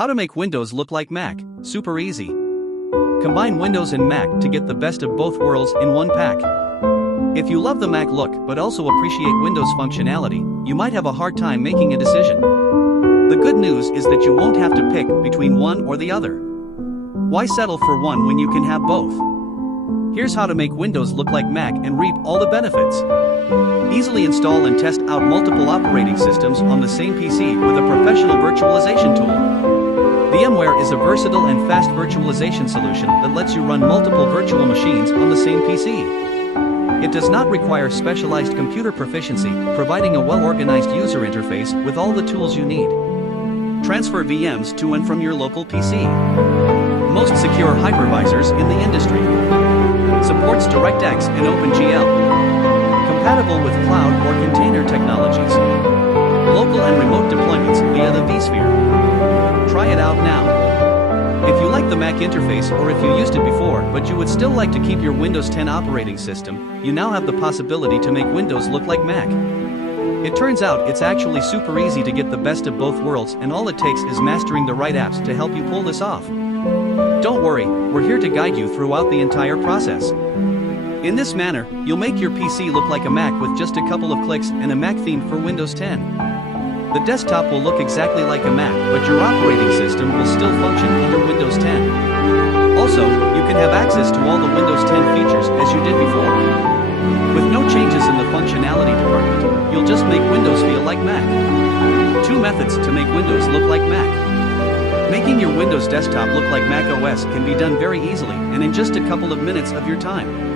How to make Windows look like Mac, super easy. Combine Windows and Mac to get the best of both worlds in one pack. If you love the Mac look but also appreciate Windows functionality, you might have a hard time making a decision. The good news is that you won't have to pick between one or the other. Why settle for one when you can have both? Here's how to make Windows look like Mac and reap all the benefits. Easily install and test out multiple operating systems on the same PC with a professional virtualization tool. VMware is a versatile and fast virtualization solution that lets you run multiple virtual machines on the same PC. It does not require specialized computer proficiency, providing a well-organized user interface with all the tools you need. Transfer VMs to and from your local PC. Most secure hypervisors in the industry. Supports DirectX and OpenGL. Compatible with cloud or container technologies. Local and remote deployments via the vSphere. Try it out now. If you like the Mac interface or if you used it before but you would still like to keep your Windows 10 operating system, you now have the possibility to make Windows look like Mac. It turns out it's actually super easy to get the best of both worlds, and all it takes is mastering the right apps to help you pull this off. Don't worry, we're here to guide you throughout the entire process. In this manner, you'll make your PC look like a Mac with just a couple of clicks and a Mac theme for Windows 10. The desktop will look exactly like a Mac, but your operating system will still function under Windows 10. Also, you can have access to all the Windows 10 features as you did before. With no changes in the functionality department, you'll just make Windows feel like Mac. 2 methods to make Windows look like Mac. Making your Windows desktop look like Mac OS can be done very easily and in just a couple of minutes of your time.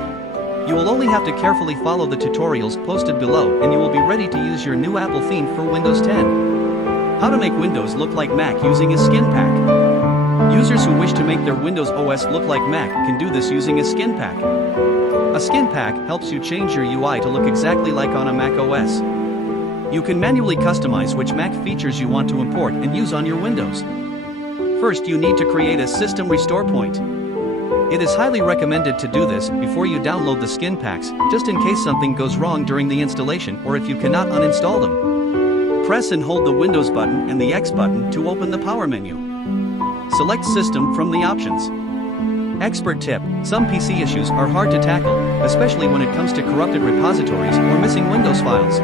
You will only have to carefully follow the tutorials posted below and you will be ready to use your new Apple theme for Windows 10. How to make Windows look like Mac using a skin pack. Users who wish to make their Windows OS look like Mac can do this using a skin pack. A skin pack helps you change your UI to look exactly like on a Mac OS. You can manually customize which Mac features you want to import and use on your Windows. First, you need to create a system restore point. It is highly recommended to do this before you download the skin packs, just in case something goes wrong during the installation or if you cannot uninstall them. Press and hold the Windows button and the X button to open the power menu. Select System from the options. Expert tip: some PC issues are hard to tackle, especially when it comes to corrupted repositories or missing Windows files.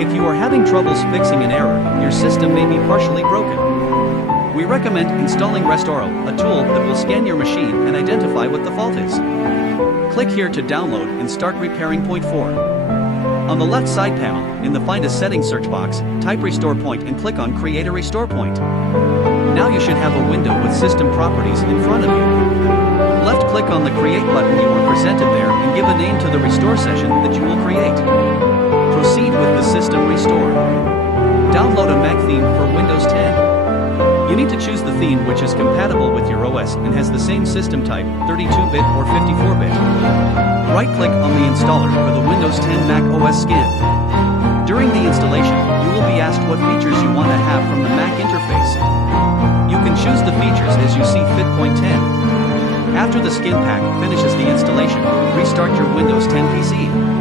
If you are having troubles fixing an error, your system may be partially broken. We recommend installing Restoro, a tool that will scan your machine and identify what the fault is. Click here to download and start repairing point 4. On the left side panel, in the Find a Settings search box, type Restore Point and click on Create a Restore Point. Now you should have a window with system properties in front of you. Left click on the Create button you were presented there and give a name to the restore session that you will create. Proceed with the system restore. Download a Mac theme for Windows 10. You need to choose the theme which is compatible with your OS and has the same system type, 32-bit or 54-bit. Right-click on the installer for the Windows 10 Mac OS skin. During the installation, you will be asked what features you want to have from the Mac interface. You can choose the features as you see fit. Point 10. After the skin pack finishes the installation, restart your Windows 10 PC.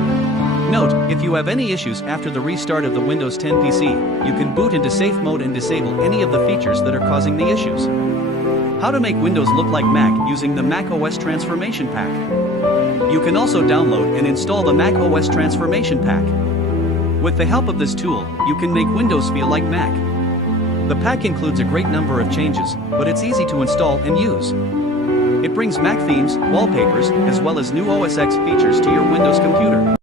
Note, if you have any issues after the restart of the Windows 10 PC, you can boot into safe mode and disable any of the features that are causing the issues. How to make Windows look like Mac using the Mac OS Transformation Pack. You can also download and install the Mac OS Transformation Pack. With the help of this tool, you can make Windows feel like Mac. The pack includes a great number of changes, but it's easy to install and use. It brings Mac themes, wallpapers, as well as new OS X features to your Windows computer.